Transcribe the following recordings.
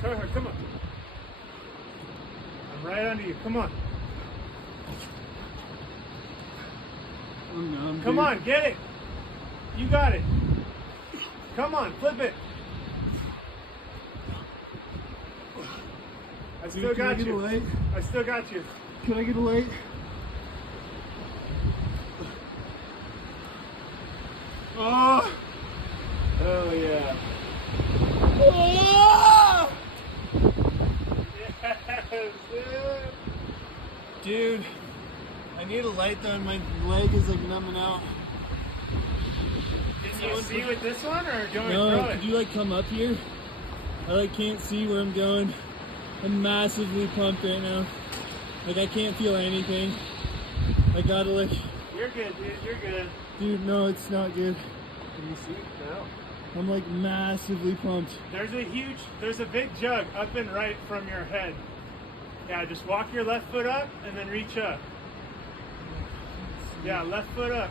Try hard, come on. I'm right under you, come on. I'm numb, Come dude. on, get it. You got it. Come on, flip it. I Dude, still can I got get a you. light? I still got you. Can I get a light? Oh! Oh yeah. Oh! Yes, Dude, I need a light though, and my leg is like numbing out. Can you see with this one, or do you want me to No, throw it? could you like come up here? I like can't see where I'm going. I'm massively pumped right now. Like I can't feel anything. I gotta like. You're good, dude. You're good. Dude, no, it's not good. Can you see? No. I'm like massively pumped. There's a big jug up and right from your head. Yeah, just walk your left foot up and then reach up. Yeah, left foot up.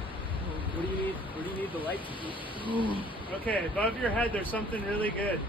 What do you need? Where do you need the light to be? Okay, above your head there's something really good.